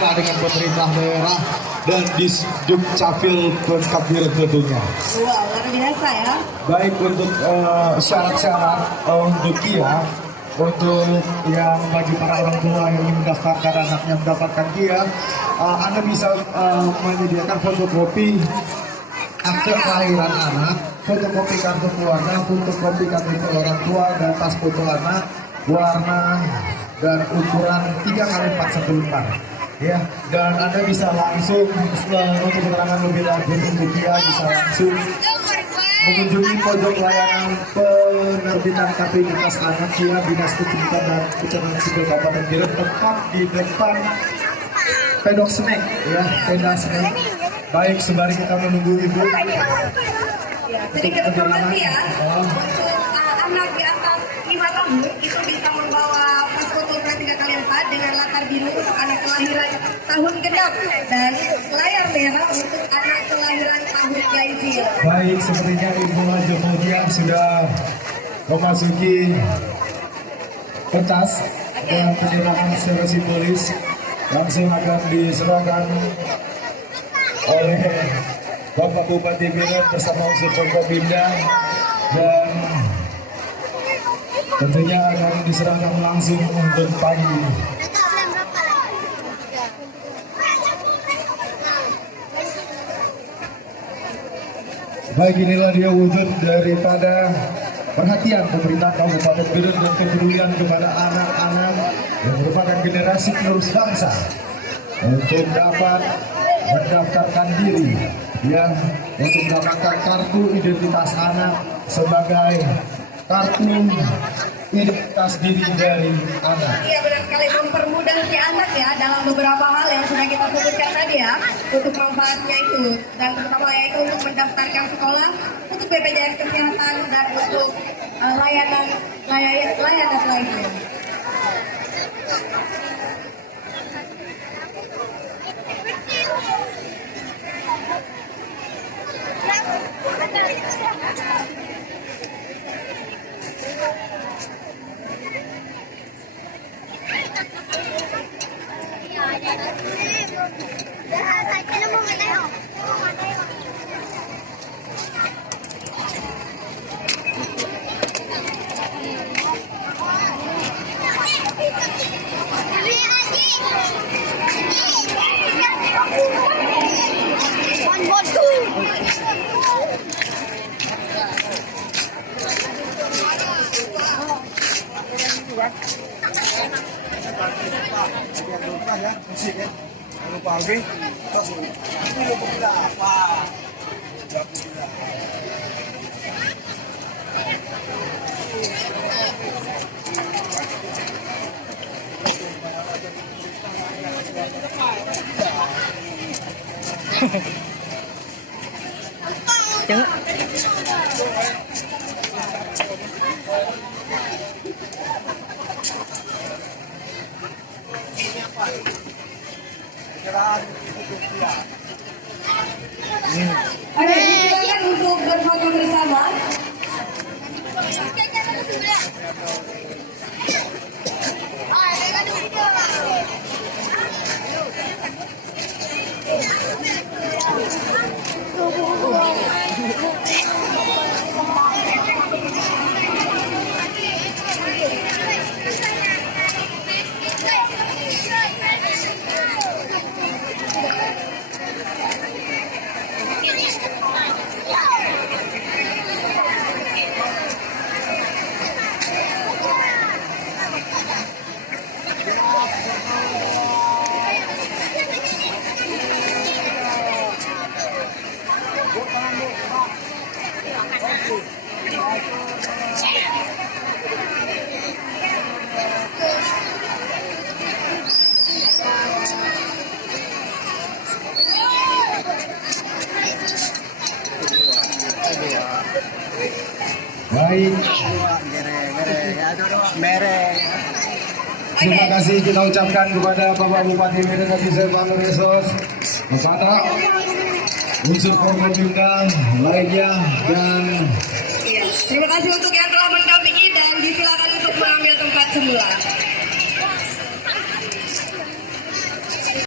mitra dengan pemerintah daerah dan Disduk Capil Pemkab Biren tentunya. Wow, luar biasa ya. Baik untuk syarat-syarat untuk KIA, untuk yang bagi para orang tua yang ingin mendaftarkan anaknya mendapatkan KIA, Anda bisa menyediakan fotokopi akte kelahiran anak, fotokopi kartu keluarga, fotokopi KTP orang tua, dan tas foto anak, warna dan ukuran 3x4 lembar. Ya, dan Anda bisa langsung untuk keterangan lebih lanjut untuk dia bisa langsung mengunjungi pojok layanan penerbitan KP Dinas Anak KIA Dinas Pendidikan dan Pencernaan Sipil Kabupaten Biren, tepat di depan pedok snack, ya, tenda snack. Baik, sembari kita menunggu Ibu. Sedikit informasi ya, untuk anak di atas 5 tahun itu bisa membawa pas foto 3x4 dengan latar biru untuk anak kelahiran tahun genap dan layar merah untuk anak kelahiran tahun ganjil. Baik, sepertinya Ibu Jomodia sudah memasuki pentas dan penyerahan secara simbolis langsung akan diserahkan oleh Bapak Bupati Biren bersama unsur Forkopimda, dan tentunya akan diserahkan langsung untuk pagi. Baik, inilah dia wujud daripada perhatian pemerintah Kabupaten Biren dan kepedulian kepada anak-anak yang merupakan generasi penerus bangsa untuk dapat mendaftarkan diri, yang untuk mendapatkan kartu identitas anak sebagai kartu identitas diri dari anak. Iya, benar sekali, mempermudah si anak ya dalam beberapa hal yang sudah kita sebutkan tadi ya, untuk manfaatnya itu, dan terutama yaitu untuk mendaftarkan sekolah, untuk BPJS Kesehatan, dan untuk layanan lainnya. Lupa Alvin, ini lupa bila apa? Oke, silakan untuk berfoto bersama. Baik, terima kasih kita ucapkan kepada Bapak Bupati Biren dan Bisa Bang Resos, kepada unsur Forkopimda lainnya, dan Terima kasih untuk yang telah mendampingi, dan disilakan untuk mengambil tempat semula.